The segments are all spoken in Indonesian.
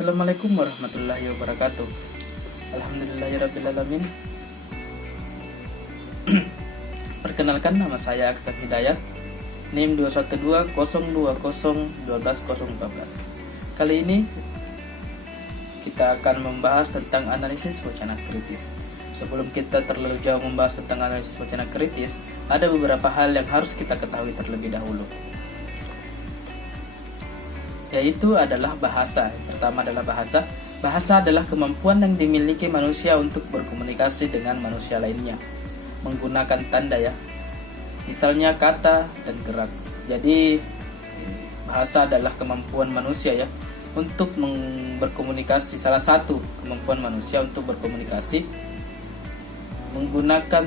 Assalamualaikum warahmatullahi wabarakatuh. Alhamdulillahirrabbilalamin. Perkenalkan, nama saya Aksan Hidayat, NIM 21202012014. Kali ini kita akan membahas tentang analisis wacana kritis. Sebelum kita terlalu jauh membahas tentang analisis wacana kritis, ada beberapa hal yang harus kita ketahui terlebih dahulu, yaitu adalah bahasa. Yang pertama adalah bahasa. Bahasa adalah kemampuan yang dimiliki manusia untuk berkomunikasi dengan manusia lainnya menggunakan tanda, ya, misalnya kata dan gerak. Jadi bahasa adalah kemampuan manusia, ya, untuk berkomunikasi. Salah satu kemampuan manusia untuk berkomunikasi menggunakan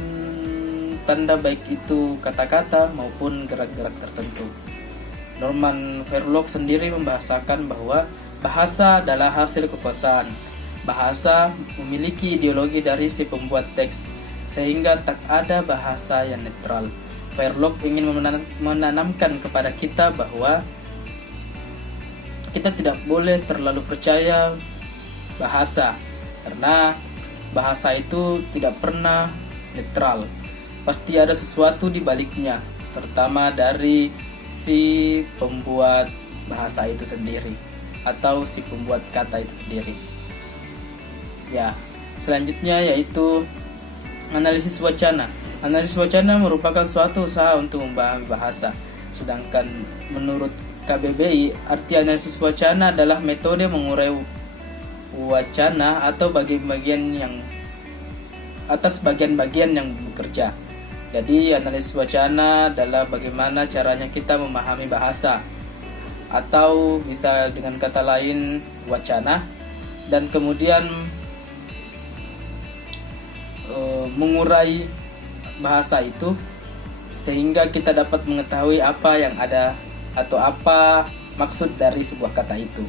tanda, baik itu kata-kata maupun gerak-gerak tertentu. Norman Verloc sendiri membahasakan bahwa bahasa adalah hasil kekuasaan. Bahasa memiliki ideologi dari si pembuat teks, sehingga tak ada bahasa yang netral. Verloc ingin menanamkan kepada kita bahwa kita tidak boleh terlalu percaya bahasa, karena bahasa itu tidak pernah netral. Pasti ada sesuatu di baliknya, terutama dari si pembuat bahasa itu sendiri atau si pembuat kata itu sendiri. Ya, selanjutnya yaitu analisis wacana. Analisis wacana merupakan suatu usaha untuk memahami bahasa. Sedangkan menurut KBBI, arti analisis wacana adalah metode mengurai wacana atau bagian-bagian yang bekerja. Jadi analisis wacana adalah bagaimana caranya kita memahami bahasa, atau bisa dengan kata lain wacana, dan kemudian mengurai bahasa itu sehingga kita dapat mengetahui apa yang ada atau apa maksud dari sebuah kata itu.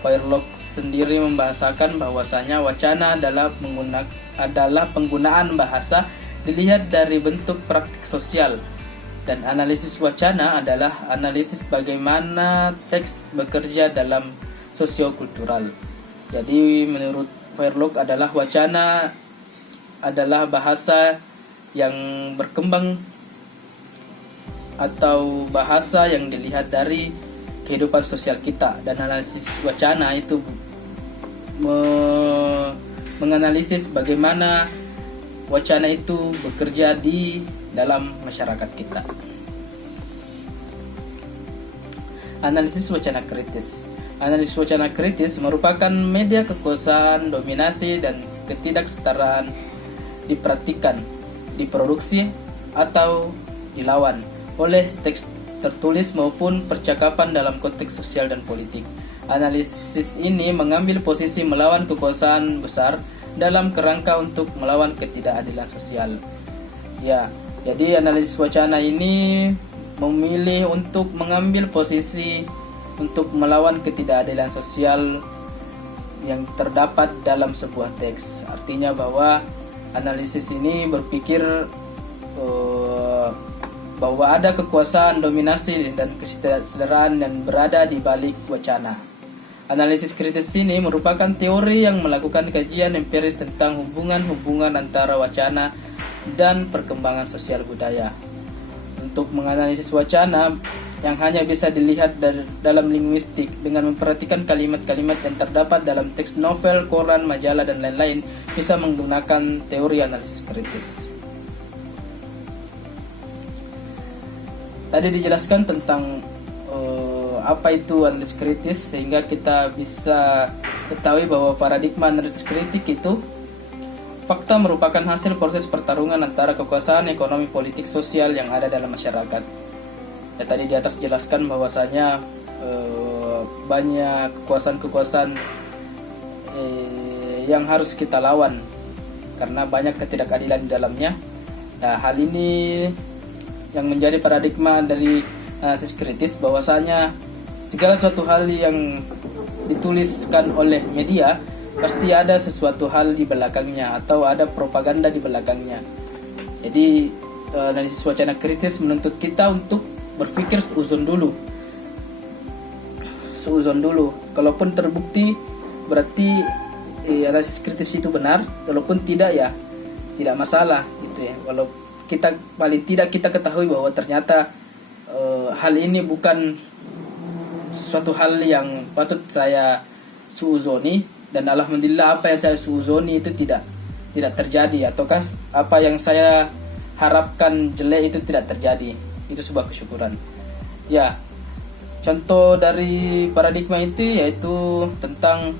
Verloc sendiri membahasakan bahwasanya wacana adalah penggunaan bahasa dilihat dari bentuk praktik sosial, dan analisis wacana adalah analisis bagaimana teks bekerja dalam sosiokultural. Jadi menurut Verloc adalah wacana adalah bahasa yang berkembang atau bahasa yang dilihat dari kehidupan sosial kita, dan analisis wacana itu menganalisis bagaimana wacana itu bekerja di dalam masyarakat kita. Analisis wacana kritis. Analisis wacana kritis merupakan media kekuasaan, dominasi, dan ketidaksetaraan diperhatikan, diproduksi, atau dilawan oleh teks tertulis maupun percakapan dalam konteks sosial dan politik. Analisis ini mengambil posisi melawan kekuasaan besar dalam kerangka untuk melawan ketidakadilan sosial. Ya, jadi analisis wacana ini memilih untuk mengambil posisi untuk melawan ketidakadilan sosial yang terdapat dalam sebuah teks. Artinya bahwa analisis ini berpikir bahwa ada kekuasaan, dominasi, dan kesejahteraan yang berada di balik wacana. Analisis kritis ini merupakan teori yang melakukan kajian empiris tentang hubungan-hubungan antara wacana dan perkembangan sosial budaya. Untuk menganalisis wacana yang hanya bisa dilihat dalam linguistik dengan memperhatikan kalimat-kalimat yang terdapat dalam teks novel, koran, majalah, dan lain-lain, bisa menggunakan teori analisis kritis. Tadi dijelaskan tentang apa itu analisis kritis, sehingga kita bisa ketahui bahwa paradigma analisis kritik itu fakta merupakan hasil proses pertarungan antara kekuasaan ekonomi, politik, sosial yang ada dalam masyarakat. Ya, tadi di atas jelaskan bahwasanya banyak kekuasaan-kekuasaan yang harus kita lawan karena banyak ketidakadilan di dalamnya. Nah, hal ini yang menjadi paradigma dari analisis kritis, bahwasanya segala suatu hal yang dituliskan oleh media pasti ada sesuatu hal di belakangnya atau ada propaganda di belakangnya. Jadi analisis wacana kritis menuntut kita untuk berpikir seuzon dulu. Kalaupun terbukti berarti analisis kritis itu benar. Walaupun tidak ya tidak masalah gitu ya. Walau kita paling tidak kita ketahui bahwa ternyata hal ini bukan suatu hal yang patut saya suuzoni, dan alhamdulillah apa yang saya suuzoni itu tidak terjadi, ataukah apa yang saya harapkan jelek itu tidak terjadi. Itu sebuah kesyukuran. Ya, contoh dari paradigma itu yaitu tentang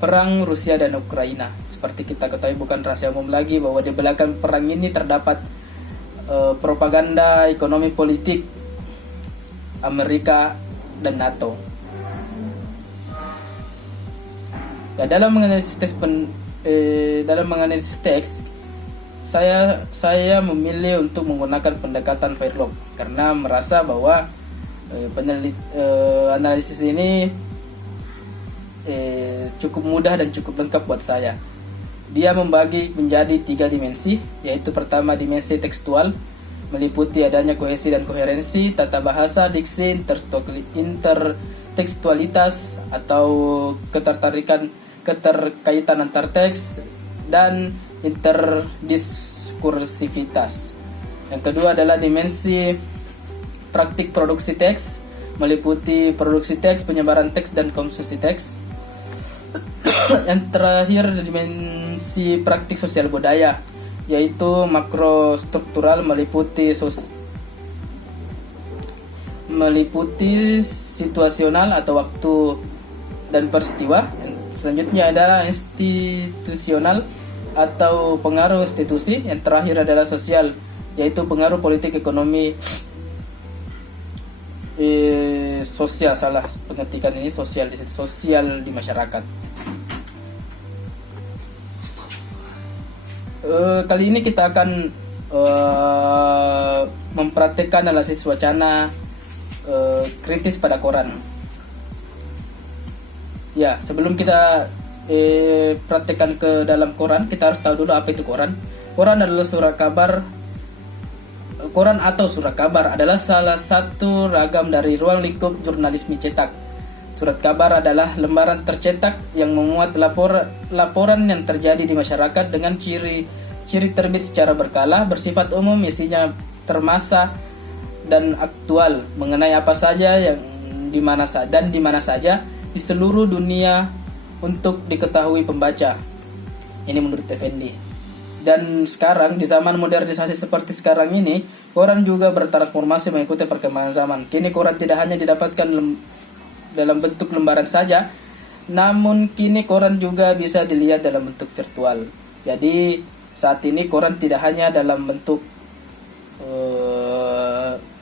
perang Rusia dan Ukraina. Seperti kita ketahui bukan rahasia umum lagi bahwa di belakang perang ini terdapat propaganda ekonomi politik Amerika dan NATO. Ya, dalam menganalisis teks, saya memilih untuk menggunakan pendekatan Fairlock karena merasa bahwa analisis ini cukup mudah dan cukup lengkap buat saya. Dia membagi menjadi 3 dimensi, yaitu pertama dimensi tekstual, meliputi adanya kohesi dan koherensi, tata bahasa, diksi, intertekstualitas atau keterkaitan antar teks, dan interdiskursivitas. Yang kedua adalah dimensi praktik produksi teks, meliputi produksi teks, penyebaran teks, dan konsumsi teks. Yang terakhir dimensi praktik sosial budaya, yaitu makrostruktural, meliputi situasional atau waktu dan peristiwa. Selanjutnya adalah institusional atau pengaruh institusi. Yang terakhir adalah sosial, yaitu pengaruh politik, ekonomi, sosial. Salah pengetikan ini sosial di masyarakat. Kali ini kita akan mempraktikkan analisis wacana kritis pada koran. Ya, sebelum kita praktekkan ke dalam koran, kita harus tahu dulu apa itu koran. Koran adalah surat kabar. Koran atau surat kabar adalah salah satu ragam dari ruang lingkup jurnalisme cetak. Surat kabar adalah lembaran tercetak yang memuat laporan yang terjadi di masyarakat dengan ciri terbit secara berkala, bersifat umum, isinya termasa dan aktual mengenai apa saja yang di mana saja di seluruh dunia untuk diketahui pembaca. Ini menurut Effendi. Dan sekarang di zaman modernisasi seperti sekarang ini, koran juga bertransformasi mengikuti perkembangan zaman. Kini koran tidak hanya didapatkan dalam bentuk lembaran saja, namun kini koran juga bisa dilihat dalam bentuk virtual. Jadi saat ini koran tidak hanya dalam bentuk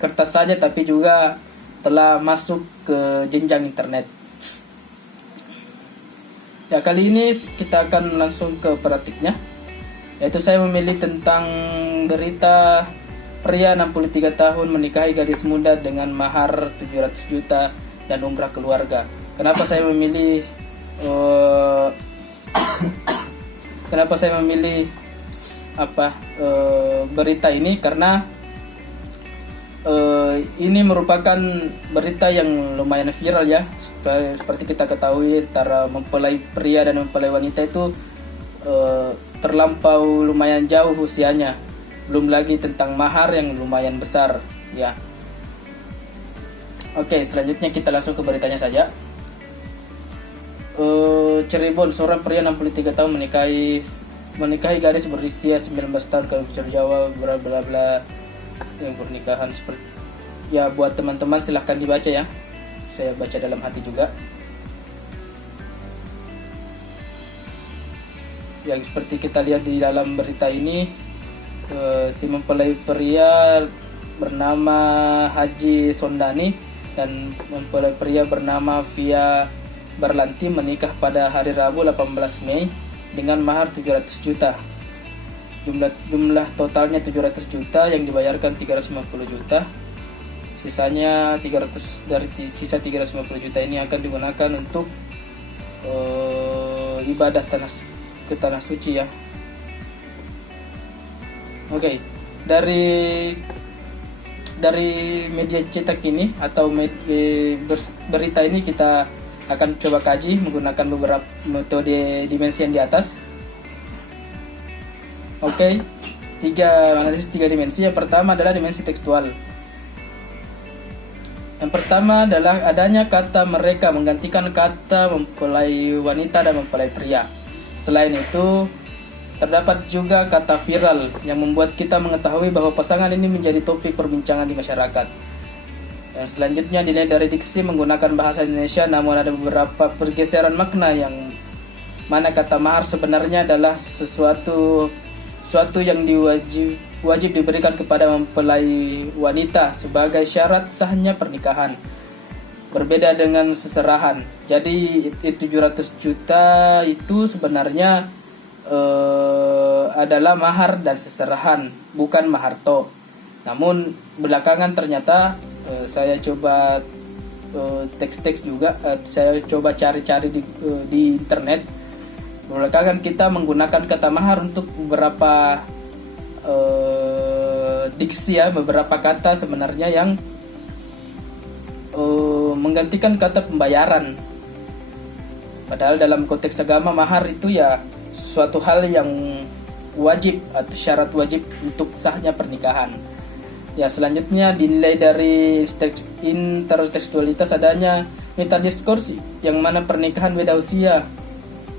kertas saja, tapi juga telah masuk ke jenjang internet. Ya, kali ini kita akan langsung ke praktiknya, yaitu saya memilih tentang berita pria 63 tahun menikahi gadis muda dengan mahar 700 juta dan umrah keluarga. Kenapa saya memilih berita ini? Karena ini merupakan berita yang lumayan viral ya. Seperti kita ketahui, antara mempelai pria dan mempelai wanita itu terlampau lumayan jauh usianya. Belum lagi tentang mahar yang lumayan besar ya. Oke, selanjutnya kita langsung ke beritanya saja. Cirebon, seorang pria 63 tahun menikahi gadis berusia 19 tahun ke Jawa, bla bla bla. Yang pernikahan seperti ya, buat teman-teman silahkan dibaca ya. Saya baca dalam hati juga. Yang seperti kita lihat di dalam berita ini, si mempelai pria bernama Haji Sondani dan mempelai pria bernama Via Barlanti menikah pada hari Rabu 18 Mei dengan mahar 700 juta. Jumlah totalnya 700 juta, yang dibayarkan 350 juta. Sisanya 350 juta ini akan digunakan untuk ibadah ke tanah suci ya. Oke, dari dari media cetak ini atau berita ini kita akan coba kaji menggunakan beberapa metode dimensi yang di atas. Oke, analisis tiga dimensi. Yang pertama adalah dimensi tekstual. Yang pertama adalah adanya kata mereka menggantikan kata mempelai wanita dan mempelai pria. Selain itu, terdapat juga kata viral yang membuat kita mengetahui bahwa pasangan ini menjadi topik perbincangan di masyarakat. Yang selanjutnya dinilai dari diksi menggunakan bahasa Indonesia, namun ada beberapa pergeseran makna yang mana kata mahar sebenarnya adalah sesuatu yang wajib diberikan kepada mempelai wanita sebagai syarat sahnya pernikahan. Berbeda dengan seserahan. Jadi 700 juta itu sebenarnya adalah mahar dan seserahan, bukan maharto. Namun belakangan ternyata saya coba teks-teks juga, saya coba cari-cari di internet. Belakangan kita menggunakan kata mahar untuk beberapa diksi ya, beberapa kata sebenarnya yang menggantikan kata pembayaran. Padahal dalam konteks agama mahar itu ya suatu hal yang wajib atau syarat wajib untuk sahnya pernikahan. Ya, selanjutnya dinilai dari intertekstualitas adanya metadiskursi yang mana pernikahan beda usia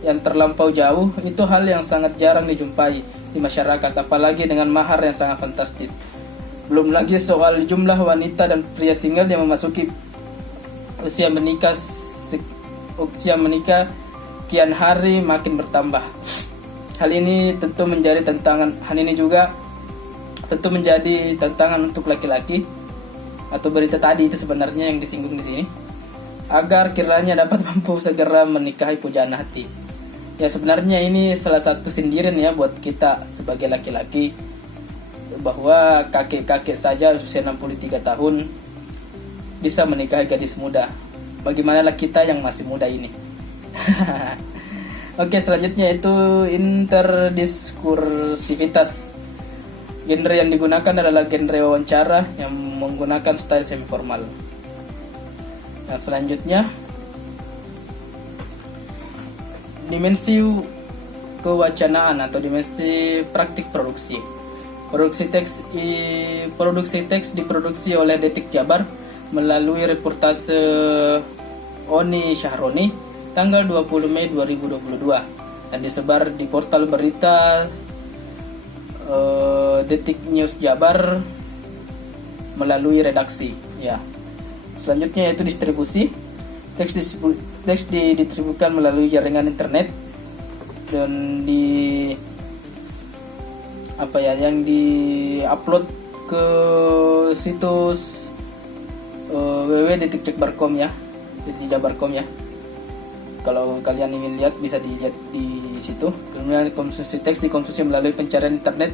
yang terlampau jauh itu hal yang sangat jarang dijumpai di masyarakat, apalagi dengan mahar yang sangat fantastis. Belum lagi soal jumlah wanita dan pria single yang memasuki usia menikah kian hari makin bertambah. Hal ini juga tentu menjadi tantangan untuk laki-laki atau berita tadi itu sebenarnya yang disinggung di sini, agar kiranya dapat mampu segera menikahi pujaan hati. Ya, sebenarnya ini salah satu sindiran ya buat kita sebagai laki-laki, bahwa kakek-kakek saja usia 63 tahun bisa menikahi gadis muda. Bagaimanalah kita yang masih muda ini? Oke, selanjutnya itu interdiskursivitas. Genre yang digunakan adalah genre wawancara yang menggunakan style semi formal. Nah, selanjutnya dimensi kewacanaan atau dimensi praktik produksi. Produksi teks diproduksi oleh Detik Jabar melalui reportase Oni Syahroni tanggal 20 Mei 2022 dan disebar di portal berita Detik News Jabar melalui redaksi. Ya. Selanjutnya yaitu distribusi. Teks didistribusikan melalui jaringan internet dan yang di-upload ke situs www.detikjabar.com ya, detikjabar.com ya. Kalau kalian ingin lihat bisa dilihat di situ. Kemudian konsumsi teks dikonsumsi melalui pencarian internet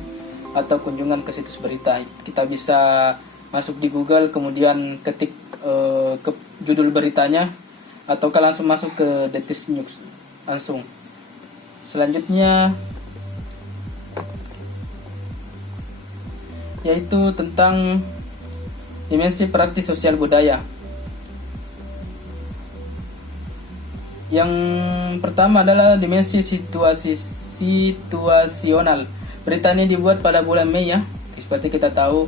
atau kunjungan ke situs berita. Kita bisa masuk di Google kemudian ketik ke judul beritanya, atau kalian langsung masuk ke Detik News langsung. Selanjutnya yaitu tentang dimensi praktis sosial budaya. Yang pertama adalah dimensi situasional. Berita ini dibuat pada bulan Mei ya. Seperti kita tahu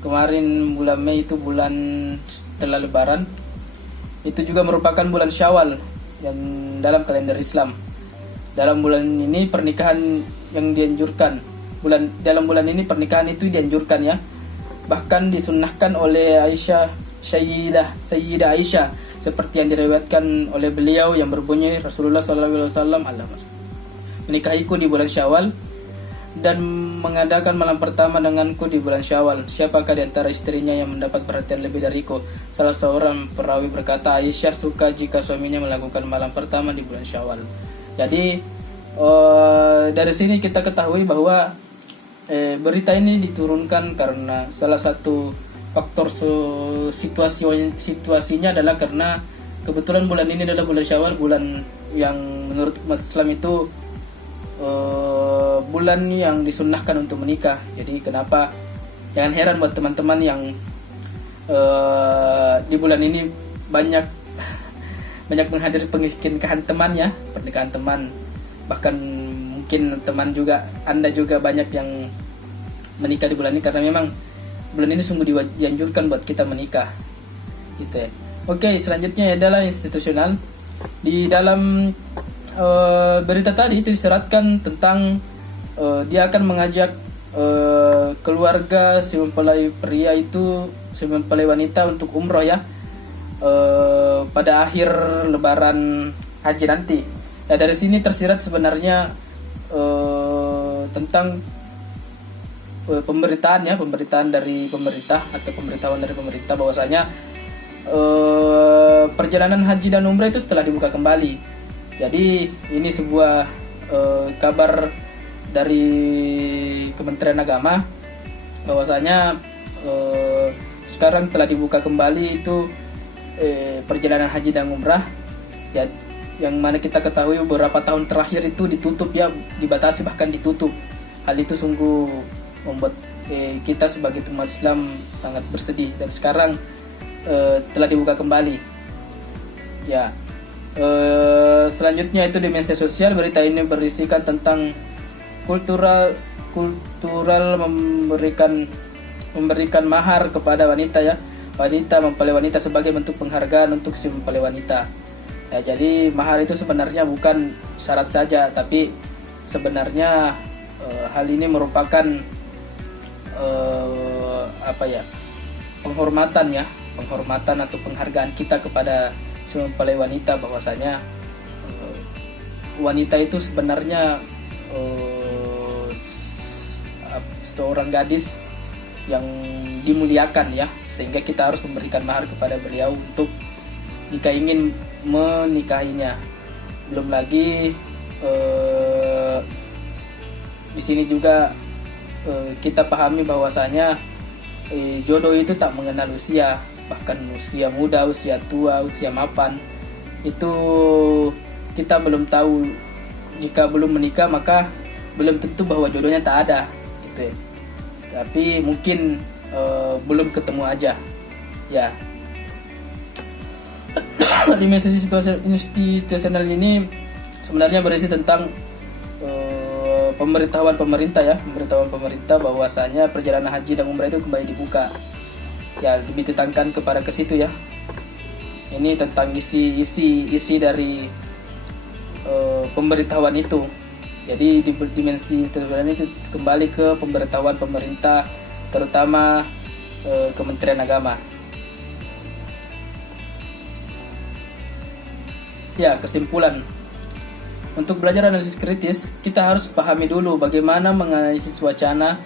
kemarin bulan Mei itu bulan setelah Lebaran. Itu juga merupakan bulan Syawal yang dalam kalender Islam. Dalam bulan ini pernikahan yang dianjurkan. Dalam bulan ini pernikahan itu dianjurkan ya. Bahkan disunnahkan oleh Sayyidah Aisyah seperti yang diriwayatkan oleh beliau yang berbunyi Rasulullah SAW menikahiku di bulan Syawal dan mengadakan malam pertama denganku di bulan Syawal. Siapakah di antara istrinya yang mendapat perhatian lebih dariku? Salah seorang perawi berkata, Aisyah suka jika suaminya melakukan malam pertama di bulan Syawal. Jadi dari sini kita ketahui bahwa berita ini diturunkan karena salah satu faktor situasinya adalah karena kebetulan bulan ini adalah bulan Syawal, bulan yang menurut umat Islam itu bulan yang disunnahkan untuk menikah. Jadi kenapa, jangan heran buat teman-teman yang di bulan ini banyak banyak menghadiri pernikahan teman ya, pernikahan teman. Bahkan mungkin teman juga, Anda juga banyak yang menikah di bulan ini, karena memang bulan ini sungguh dianjurkan buat kita menikah gitu ya. Oke, selanjutnya adalah institusional. Di dalam berita tadi itu diseratkan tentang dia akan mengajak keluarga si mempelai pria itu, si mempelai wanita untuk umroh ya, pada akhir lebaran haji nanti. Nah, dari sini tersirat sebenarnya tentang pemberitaan dari pemerintah atau pemberitahuan dari pemerintah bahwasanya perjalanan haji dan umrah itu setelah dibuka kembali. Jadi ini sebuah kabar dari Kementerian Agama bahwasanya sekarang telah dibuka kembali itu perjalanan haji dan umrah ya, yang mana kita ketahui beberapa tahun terakhir itu ditutup ya, dibatasi bahkan ditutup. Hal itu sungguh membuat kita sebagai umat Islam sangat bersedih, dan sekarang telah dibuka kembali ya. Selanjutnya itu di media sosial, berita ini berisikan tentang kultural memberikan mahar kepada wanita ya, mempelai wanita sebagai bentuk penghargaan untuk si mempelai wanita ya. Jadi mahar itu sebenarnya bukan syarat saja, tapi sebenarnya hal ini merupakan penghormatan atau penghargaan kita kepada si mempelai wanita, bahwasanya wanita itu sebenarnya seorang gadis yang dimuliakan ya, sehingga kita harus memberikan mahar kepada beliau untuk jika ingin menikahinya. Belum lagi di sini juga kita pahami bahwasanya jodoh itu tak mengenal usia, bahkan usia muda, usia tua, usia mapan. Itu kita belum tahu. Jika belum menikah maka belum tentu bahwa jodohnya tak ada gitu ya. Tapi mungkin belum ketemu aja ya. Dimensi institusional ini sebenarnya berisi tentang pemberitahuan pemerintah bahwasanya perjalanan haji dan umrah itu kembali dibuka ya, lebih ditekankan kepada ke situ ya. Ini tentang isi dari pemberitahuan itu. Jadi di dimensi terbaru ini kembali ke pemberitahuan pemerintah, terutama Kementerian Agama. Ya, kesimpulan. Untuk belajar analisis kritis, kita harus pahami dulu bagaimana menganalisis wacana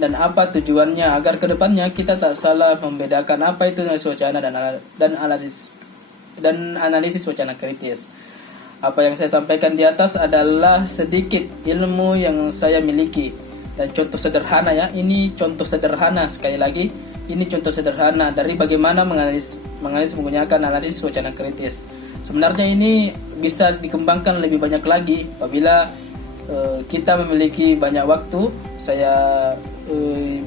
dan apa tujuannya, agar kedepannya kita tak salah membedakan apa itu analisis wacana dan analisis wacana kritis. Apa yang saya sampaikan di atas adalah sedikit ilmu yang saya miliki dan contoh sederhana ya. Ini contoh sederhana, sekali lagi ini contoh sederhana dari bagaimana menganalisis menggunakan analisis wacana kritis. Sebenarnya ini bisa dikembangkan lebih banyak lagi apabila kita memiliki banyak waktu.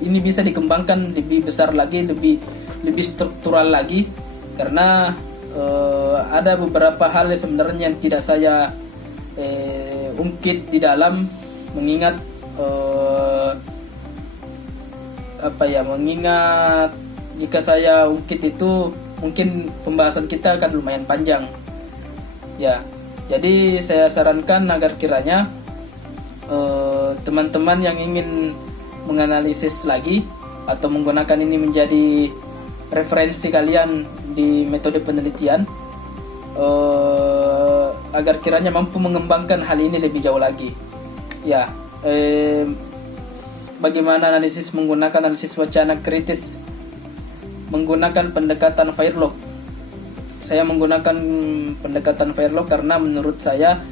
Ini bisa dikembangkan lebih besar lagi, lebih struktural lagi, karena ada beberapa hal yang sebenarnya yang tidak saya ungkit di dalam, mengingat mengingat jika saya ungkit itu mungkin pembahasan kita akan lumayan panjang ya. Jadi saya sarankan agar kiranya teman-teman yang ingin menganalisis lagi atau menggunakan ini menjadi referensi kalian di metode penelitian, agar kiranya mampu mengembangkan hal ini lebih jauh lagi ya. Bagaimana menggunakan analisis wacana kritis menggunakan pendekatan Fairlock. Saya menggunakan pendekatan Fairlock karena menurut saya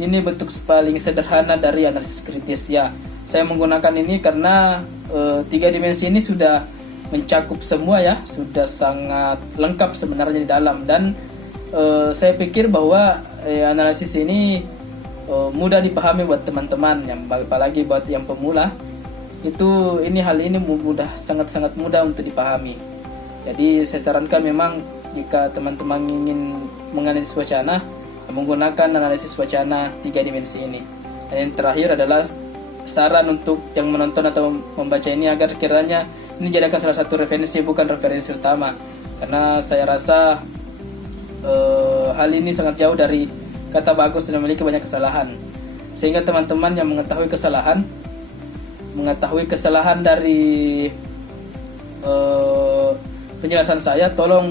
ini bentuk paling sederhana dari analisis kritis ya. Saya menggunakan ini karena 3 dimensi ini sudah mencakup semua ya, sudah sangat lengkap sebenarnya di dalam, dan saya pikir bahwa analisis ini mudah dipahami buat teman-teman, yang apalagi buat yang pemula. Hal ini sangat-sangat mudah untuk dipahami Jadi saya sarankan memang jika teman-teman ingin menganalisis wacana, menggunakan analisis wacana 3 dimensi ini. Dan yang terakhir adalah saran untuk yang menonton atau membaca ini agar kiranya ini jadikan salah satu referensi, bukan referensi utama, karena saya rasa hal ini sangat jauh dari kata bagus dan memiliki banyak kesalahan, sehingga teman-teman yang mengetahui kesalahan dari penjelasan saya, tolong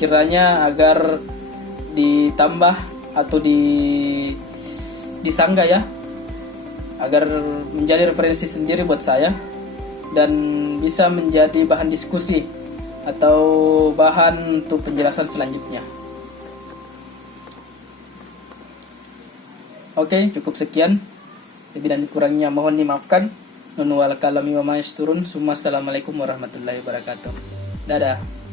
kiranya agar ditambah atau disanggah ya, agar menjadi referensi sendiri buat saya dan bisa menjadi bahan diskusi atau bahan untuk penjelasan selanjutnya. Oke, cukup sekian. Lebih dan kurangnya mohon dimaafkan. Nun wal kalami wa ma yasturun. Assalamualaikum warahmatullahi wabarakatuh. Dadah.